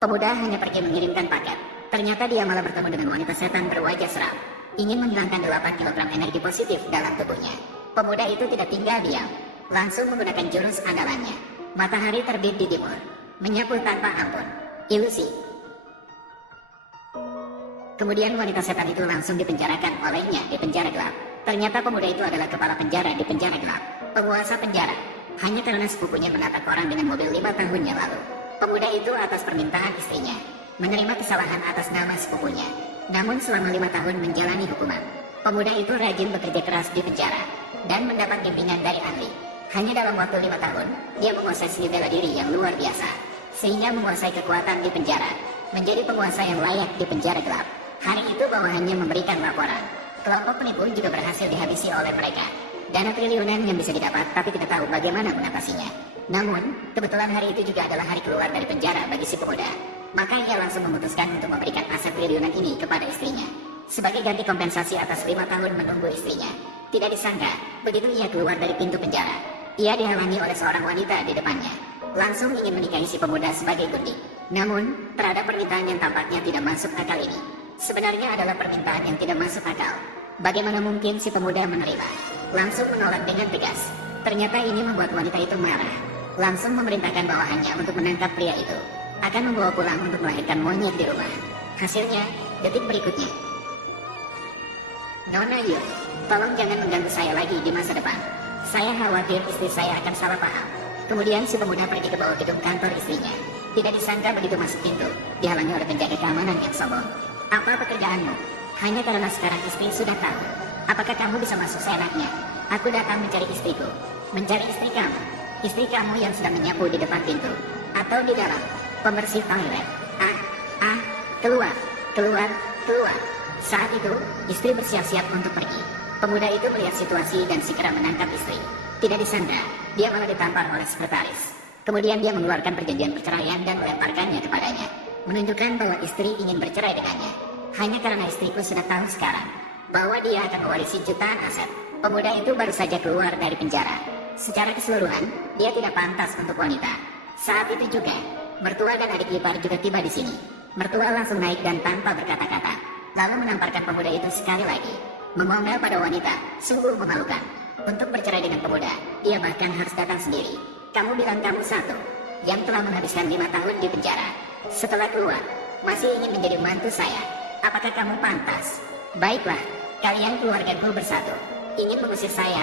Pemuda hanya pergi mengirimkan paket. Ternyata dia malah bertemu dengan wanita setan berwajah seram. Ingin menghilangkan 8 kilogram energi positif dalam tubuhnya. Pemuda itu tidak tinggal diam. Langsung menggunakan jurus andalannya. Matahari terbit di timur. Menyapu tanpa ampun. Ilusi. Kemudian wanita setan itu langsung dipenjarakan olehnya di penjara gelap. Ternyata pemuda itu adalah kepala penjara di penjara gelap. Penguasa penjara. Hanya karena sepupunya menabrak orang dengan mobil 5 tahun yang lalu. Pemuda itu atas permintaan istrinya menerima kesalahan atas nama sepupunya. Namun selama 5 tahun menjalani hukuman, pemuda itu rajin bekerja keras di penjara dan mendapat bimbingan dari ahli. Hanya dalam waktu 5 tahun, dia menguasai seni bela diri yang luar biasa, sehingga menguasai kekuatan di penjara, menjadi penguasa yang layak di penjara gelap. Hari itu bawahannya memberikan laporan. Kelompok penipu juga berhasil dihabisi oleh mereka. Dana triliunan yang bisa didapat, tapi tidak tahu bagaimana mengatasinya. Namun, kebetulan hari itu juga adalah hari keluar dari penjara bagi si pemuda. Maka ia langsung memutuskan untuk memberikan aset triliunan ini kepada istrinya, sebagai ganti kompensasi atas 5 tahun menunggu istrinya. Tidak disangka, begitu ia keluar dari pintu penjara, ia dihalangi oleh seorang wanita di depannya. Langsung ingin menikahi si pemuda sebagai gundik. Namun, terhadap permintaan yang tampaknya tidak masuk akal ini. Sebenarnya adalah permintaan yang tidak masuk akal. Bagaimana mungkin si pemuda menerima? Langsung menolak dengan tegas. Ternyata ini membuat wanita itu marah. Langsung memerintahkan bawahannya untuk menangkap pria itu. Akan membawa pulang untuk melahirkan monyet di rumah. Hasilnya, detik berikutnya. Nona Yun, tolong jangan mengganggu saya lagi di masa depan. Saya khawatir istri saya akan salah paham. Kemudian si pemuda pergi ke bawah gedung kantor istrinya. Tidak disangka begitu masuk pintu, dihalangi oleh penjaga keamanan yang sombong. Apa pekerjaanmu? Hanya karena sekarang istri sudah tahu. Apakah kamu bisa masuk seenaknya? Aku datang mencari istriku. Mencari istri kamu. Istri kamu yang sedang menyapu di depan pintu. Atau di dalam pembersih toilet. Keluar. Saat itu, istri bersiap-siap untuk pergi. Pemuda itu melihat situasi dan segera menangkap istri. Tidak disangka, dia malah ditampar oleh sekretaris. Kemudian dia mengeluarkan perjanjian perceraian dan melemparkannya kepadanya, menunjukkan bahwa istri ingin bercerai dengannya. Hanya karena istriku sudah tahu sekarang bahwa dia akan mewarisi jutaan aset. Pemuda itu baru saja keluar dari penjara. Secara keseluruhan, dia tidak pantas untuk wanita. Saat itu juga, mertua dan adik ipar juga tiba di sini. Mertua langsung naik dan tanpa berkata-kata, lalu menamparkan pemuda itu sekali lagi. Mengomel pada wanita, sungguh memalukan. Untuk bercerai dengan pemuda, dia bahkan harus datang sendiri. Kamu bilang kamu satu, yang telah menghabiskan 5 tahun di penjara. Setelah keluar, masih ingin menjadi mantu saya. Apakah kamu pantas? Baiklah, kalian keluargaku bersatu. Ingin mengusir saya.